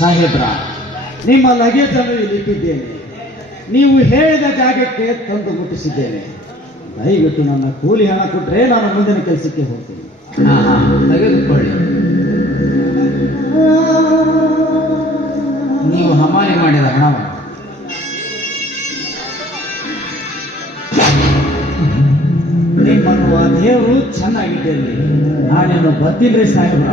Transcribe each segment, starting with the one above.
ಸಾಹೇಬ್ರ, ನಿಮ್ಮ ಲಗೇಜ್ ಅನ್ನು ಇಲ್ಲಿಟ್ಟಿದ್ದೇನೆ. ನೀವು ಹೇಳಿದ ಜಾಗಕ್ಕೆ ತಂದು ಮುಟ್ಟಿಸಿದ್ದೇನೆ. ದಯವಿಟ್ಟು ನನ್ನ ಕೂಲಿ ಹಣ ಕೊಟ್ಟರೆ ನಾನು ಮುಂದಿನ ಕೆಲಸಕ್ಕೆ ಹೋಗ್ತೀನಿ. ತೆಗೆದುಕೊಳ್ಳಿ. ನೀವು ಹಮಾಲಿ ಮಾಡಿದ ಹಣವನ್ನು ನಿಮ್ಮನ್ನುವ ದೇವರು ಚೆನ್ನಾಗಿದ್ದೇನೆ. ನಾನೇನು ಬರ್ತೀನಿ ಸಾಹೇಬ್ರ.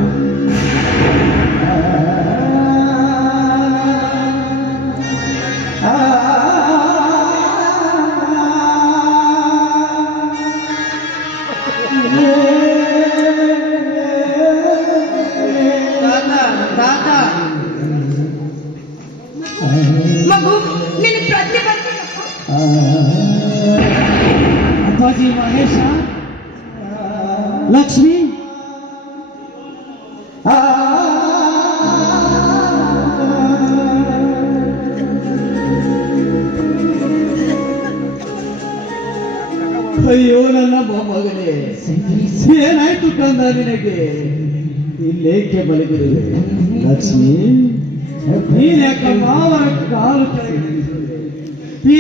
ಮಗು ನಿನ್ನ ಪ್ರಜ್ಞೆ ಬರ್ತೀನಿ. ಅಪ್ಪಾಜಿ ಮಹೇಶ, ಲಕ್ಷ್ಮಿ, ಅಯ್ಯೋ ನನ್ನ ಮೊಮ್ಮಗನೇ, ಏನಾಯ್ತು ಕಂದ ನಿನಗೆ? ಇಲ್ಲೇಕೆ ಮಲಗಿರುವೆ? ಲಕ್ಷ್ಮಿ, ನೀನ್ಯಾಕ ಮಾವರ ಕಾಲು ಕೆಳಗೆ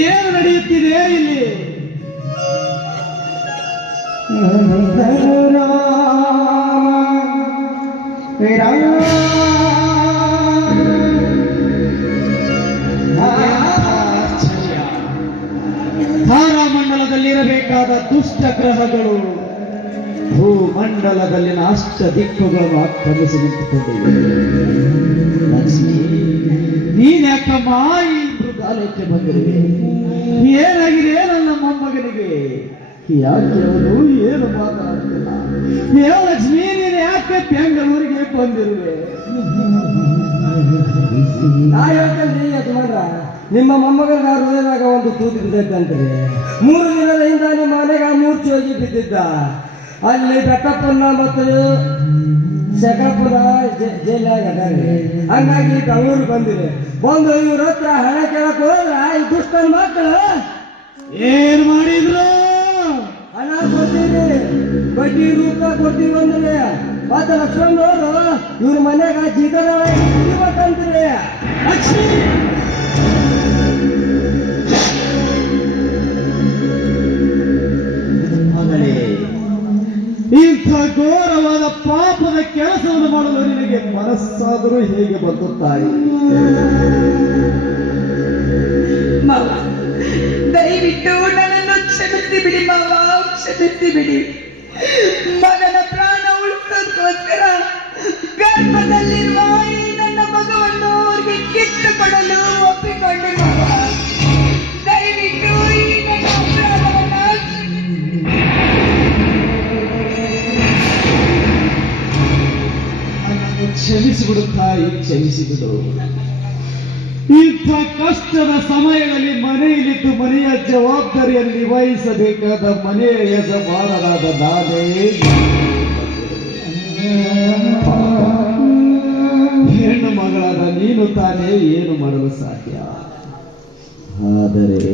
ಏನು ನಡೆಯುತ್ತಿದೆ ಇಲ್ಲಿ? ತಾರಾಮಂಡಲದಲ್ಲಿರಬೇಕಾದ ದುಷ್ಟ ಗ್ರಹಗಳು ಭೂಮಂಡಲದಲ್ಲಿನ ಅಷ್ಟ ದಿಕ್ಕುಗಳನ್ನು ಆಕ್ರಮಿಸಿ ನಿಂತುಕೊಂಡಿವೆ. ಲಕ್ಷ್ಮಿ, ನೀನ್ಯಾಕಮ್ಮ ಈ ಮೃಗಾಲಯಕ್ಕೆ ಬಂದಿರುವೆ? ಏನಾಗಿದೆ ನನ್ನ ಮೊಮ್ಮಗನಿಗೆ? ಯಾಕೆ ಅವರು ಏನು ಮಾತಾಡ್ತಿಲ್ಲ? ಲಕ್ಷ್ಮಿ, ನೀನು ಯಾಕೆ ಬೆಂಗಳೂರಿಗೆ ಬಂದಿರುವೆ? ನಾ ಹೇಳ್ತೇನೆ ಯಜಮಾನ್ರ, ನಿಮ್ಮ ಮೊಮ್ಮಗನ ಹೃದಯದಾಗ ಒಂದು ತೂತು ಬಿದ್ದೈತಂತ್ರಿ. 3 ದಿನದ ಹಿಂದ ನಿಮ್ಮ ಮನೆಗ ಮೂರ್ಛೆ ಹೋಗಿ ಬಿದ್ದಿದ್ದ. ಅಲ್ಲಿ ಬೆಟ್ಟಪ್ಪನ ಮತ್ತು ಶಕಪ್ಪನ ಜೈಲಾಗ ಅದಾರೆ. ಹಂಗಾಗಿ ಬೆಂಗಳೂರು ಬಂದಿರಿ. ಬಂದು ಇವ್ರ ಹತ್ರ ಹಣ ಕೇಳಕ್ ಹೋದ್ರ ಈ ದುಷ್ಟನ ಮಕ್ಕಳು ಏನ್ ಮಾಡಿದ್ರು? ಹಣ ಕೊಡ್ತೀವಿ, ಬಡ್ಡಿ ರೂಪ ಕೊಡ್ತೀವಿ ಅಂದ್ರೆ ಮತ್ತೆ ಲಕ್ಷ್ಮಣವರು ಇವ್ರ ಮನೆಗ ಜೀತನ ಇರ್ಬೇಕಂತ್ರಿ. ಲಕ್ಷ್ಮಿ, ಮಗಳೇ, ಇಂಥ ಘೋರವಾದ ಪಾಪದ ಕೆಲಸವನ್ನು ಮಾಡಲು ನಿನಗೆ ಮನಸ್ಸಾದರೂ ಹೇಗೆ ಬಂತು ತಾಯಿ? ಮಾವ, ದಯವಿಟ್ಟು ನನ್ನನ್ನು ಕ್ಷಮಿಸಿ ಬಿಡಿ ಮಾವ, ಕ್ಷಮಿಸಿ ಬಿಡಿ. ಮಗನ ಪ್ರಾಣ ಉಳಿಸೋದಕ್ಕೋಸ್ಕರ ಗರ್ಭದಲ್ಲಿರುವ ಈ ನನ್ನ ಮಗುವನ್ನು ಅವ್ರಿಗೆ ಕಿತ್ತುಕೊಡಲು ಒಪ್ಪಿಕೊಂಡೆ ಮಾವ. ದಯವಿಟ್ಟು ಈ ನನ್ನ ಅಪರಾಧವನ್ನು ಕ್ಷಮಿಸಿಬಿಡು ತಾಯಿ, ಕ್ಷಮಿಸಿಬಿಡು. ಇಂಥ ಕಷ್ಟದ ಸಮಯದಲ್ಲಿ ಮನೆಯಲ್ಲಿದ್ದು ಮನೆಯ ಜವಾಬ್ದಾರಿಯನ್ನು ನಿಭಾಯಿಸಬೇಕಾದ ಮನೆಯ ಯಜಮಾನರಾದ ನಾನೇ ಹೆಣ್ಣು ಮಗಳಾದ ನೀನು ತಾನೇ ಏನು ಮಾಡಲು ಸಾಧ್ಯ? ಆದರೆ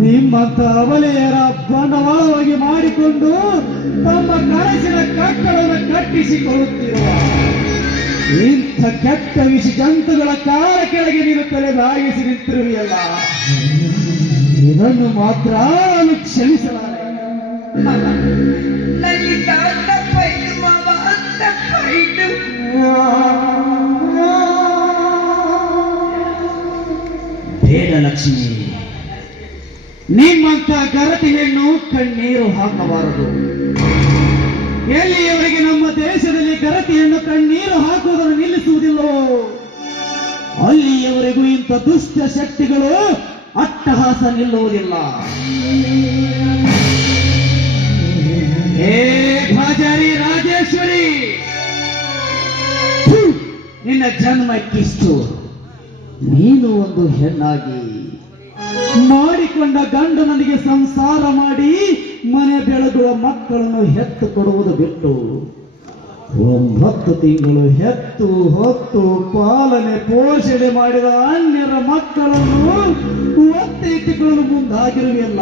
ನಿಮ್ಮಂತ ಅವಲೆಯರ ಬಂಡವಾಳವಾಗಿ ಮಾಡಿಕೊಂಡು ತಮ್ಮ ಕನಸಿನ ಕಟ್ಟಡವನ್ನು ಕಟ್ಟಿಸಿಕೊಳ್ಳುತ್ತಿರುವ ಇಂಥ ಕೆಟ್ಟ ವಿಷ ಜಂತುಗಳ ಕಾಲ ಕೆಳಗೆ ನೀನು ತಲೆದಾಗಿಸಿ ನಿಂತಿರುವೆಯಲ್ಲ, ಇದನ್ನು ಮಾತ್ರ ನಾನು ಕ್ಷಮಿಸಲಾರೆ. ನನ್ನಿಂದ ತಪ್ಪಾಯ್ತು ಮಾವ, ತಪ್ಪಾಯ್ತು. ಬೇಡ ಲಕ್ಷ್ಮಿ, ನಿಮ್ಮಂತ ಗರತಿ ಹೆಣ್ಣು ಕಣ್ಣೀರು ಹಾಕಬಾರದು. ಎಲ್ಲಿಯವರೆಗೆ ನಮ್ಮ ದೇಶದಲ್ಲಿ ಗರತಿ ಹೆಣ್ಣು ಕಣ್ಣೀರು ಹಾಕುವುದನ್ನು ನಿಲ್ಲಿಸುವುದಿಲ್ಲವೋ ಅಲ್ಲಿಯವರೆಗೂ ಇಂಥ ದುಷ್ಟ ಶಕ್ತಿಗಳು ಅಟ್ಟಹಾಸ ನಿಲ್ಲುವುದಿಲ್ಲ. ಹೇ ಭಾಜಾರಿ ರಾಜೇಶ್ವರಿ, ನಿನ್ನ ಜನ್ಮಕ್ಕಿಷ್ಟು. ನೀನು ಒಂದು ಹೆಣ್ಣಾಗಿ ಮಾಡಿಕೊಂಡ ಗಂಡನಿಗೆ ಸಂಸಾರ ಮಾಡಿ ಮನೆ ಬೆಳಗುವ ಮಕ್ಕಳನ್ನು ಹೆತ್ತು ಕೊಡುವುದು ಬಿಟ್ಟು 9 ತಿಂಗಳು ಹೆತ್ತು ಹೊತ್ತು ಪಾಲನೆ ಪೋಷಣೆ ಮಾಡಿದ ಅನ್ಯರ ಮಕ್ಕಳನ್ನು ಒತ್ತೆ ಇಟ್ಟುಕೊಳ್ಳಲು ಮುಂದಾಗಿರುವೆಯಲ್ಲ,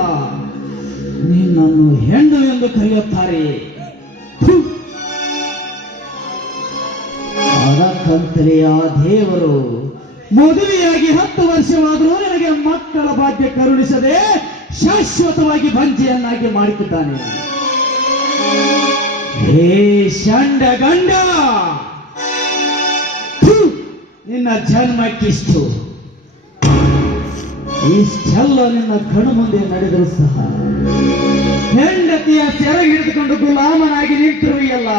ನಿನ್ನನ್ನು ಹೆಣ್ಣು ಎಂದು ಕರೆಯುತ್ತಾರೆ. ಯಾಕಂತಲೇ ಆ ದೇವರು ಮದುವೆಯಾಗಿ 10 ವರ್ಷವಾದರೂ ನನಗೆ ಮಕ್ಕಳ ಭಾಗ್ಯ ಕರುಣಿಸದೆ ಶಾಶ್ವತವಾಗಿ ಬಂಜೆಯನ್ನಾಗಿ ಮಾಡಿಕೊಟ್ಟಾನೆ. ಹೇ ಷಂಡ ಗಂಡ, ಥು, ನಿನ್ನ ಜನ್ಮಕ್ಕಿಷ್ಟು. ಇಷ್ಟೆಲ್ಲ ನಿನ್ನ ಕಣ್ಣು ಮುಂದೆ ನಡೆದರೂ ಸಹ ಹೆಂಡತಿಯ ಸೆರೆ ಹಿಡಿದುಕೊಂಡು ಗುಲಾಮನಾಗಿ ನಿಂತಿರುವೆಯಲ್ಲ,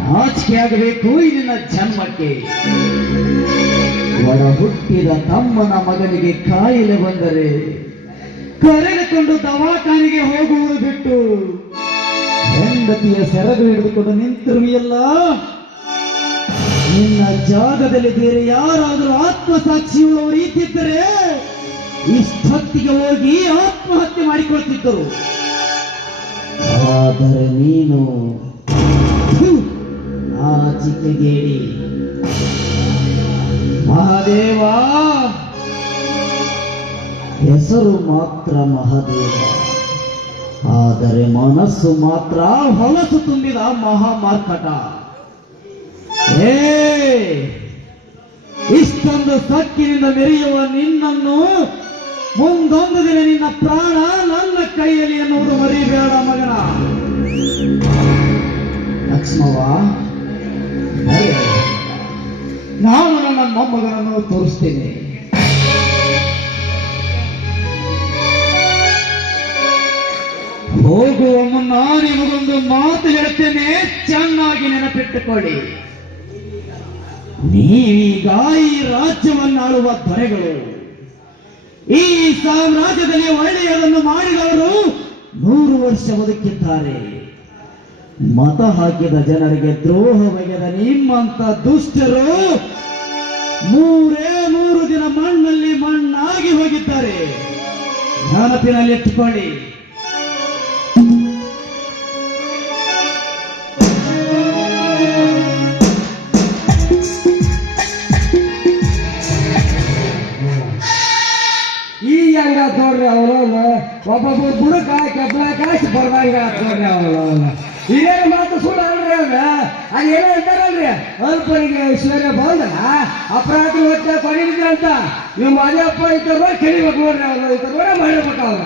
ನಾಚಿಕೆ ಆಗಬೇಕು ಈ ನಿನ್ನ ಜನ್ಮಕ್ಕೆ. ಒಡ ಹುಟ್ಟಿದ ತಮ್ಮನ ಮಗನಿಗೆ ಕಾಯಿಲೆ ಬಂದರೆ ಕರೆದುಕೊಂಡು ದವಾಖಾನೆಗೆ ಹೋಗುವುದು ಬಿಟ್ಟು ಹೆಂಡತಿಯ ಸೆರಗು ಹಿಡಿದುಕೊಂಡು ನಿಂತಿರುವೆಯಲ್ಲ, ನಿನ್ನ ಜಾಗದಲ್ಲಿ ಬೇರೆ ಯಾರಾದರೂ ಆತ್ಮಸಾಕ್ಷಿಯುಳ್ಳವರು ಇದ್ದಿದ್ದರೆ ಇಷ್ಟೊತ್ತಿಗೆ ಹೋಗಿ ಆತ್ಮಹತ್ಯೆ ಮಾಡಿಕೊಳ್ತಿದ್ದರು. ಆದರೆ ನೀನು ನಾಚಿಕೆಗೇಡಿ. ಮಹಾದೇವ, ಹೆಸರು ಮಾತ್ರ ಮಹಾದೇವ, ಆದರೆ ಮನಸ್ಸು ಮಾತ್ರ ಹೊಲಸು ತುಂಬಿದ ಮಹಾಮಾರ್ಕಟ. ಇಷ್ಟೊಂದು ಸಕ್ಕಿನಿಂದ ಮೆರೆಯುವ ನಿನ್ನನ್ನು ಮುಂದೊಂದು ದಿನ ನಿನ್ನ ಪ್ರಾಣ ನನ್ನ ಕೈಯಲ್ಲಿ ಎನ್ನುವುದು ಮರಿಬೇಡ ಮಗನ. ಲಕ್ಷ್ಮವ್ವ, ನಾನು ನನ್ನ ಮೊಮ್ಮಗನನ್ನು ತೋರಿಸ್ತೇನೆ. ಹೋಗುವ ಮುನ್ನ ನಿಮಗೊಂದು ಮಾತು ಹೇಳುತ್ತೇನೆ, ಚೆನ್ನಾಗಿ ನೆನಪಿಟ್ಟುಕೊಳ್ಳಿ. ನೀವೀಗ ಈ ರಾಜ್ಯವನ್ನಾಳುವ ದೊರೆಗಳು. ಈ ಸಾಮ್ರಾಜ್ಯದಲ್ಲಿ ಒಳ್ಳೆಯದನ್ನು ಮಾಡಿದವರು 100 ವರ್ಷ ಬದುಕಿದ್ದಾರೆ. ಮತ ಹಾಕಿದ ಜನರಿಗೆ ದ್ರೋಹ ಬಗೆದ ನಿಮ್ಮಂತ ದುಷ್ಟರು 3 ದಿನ ಮಣ್ಣಲ್ಲಿ ಮಣ್ಣಾಗಿ ಹೋಗಿದ್ದಾರೆ. ನೆನಪಿನಲ್ಲಿ ಇಟ್ಟುಕೊಳ್ಳಿ. ಈ ಹಂಗ ನೋಡ್ರಿ ಅವನು ಒಬ್ಬೊಬ್ಬರು ಬುಡಕ ಕೆಬ್ಬಳ ಕಾಸಿ ಬರ್ದಂಗ ನೋಡ್ರಿ ಅವನು. ಇದೇನು ಮಾತು ಸುಳ್ಳು ಅಲ್ರಿ ಅವ್ರ. ಅದೇನೋ ಅಂತಾರಲ್ರಿ, ಅಲ್ಪನಿಗೆ ಐಶ್ವರ್ಯ ಬಂದಲ್ಲ ಅಪರಾಧ ಹೊಟ್ಟೆ ಕೊಡಿದ್ರಿ ಅಂತ. ನೀವು ಮನೆಯಪ್ಪ ಇಂಥವ್ರ ಕೆಡಿಬೇಕು ನೋಡ್ರಿ, ಅವ್ರು ಇಂಥವ್ರ ಮಾಡಿರ್ಬೇಕು ಅವ್ರ.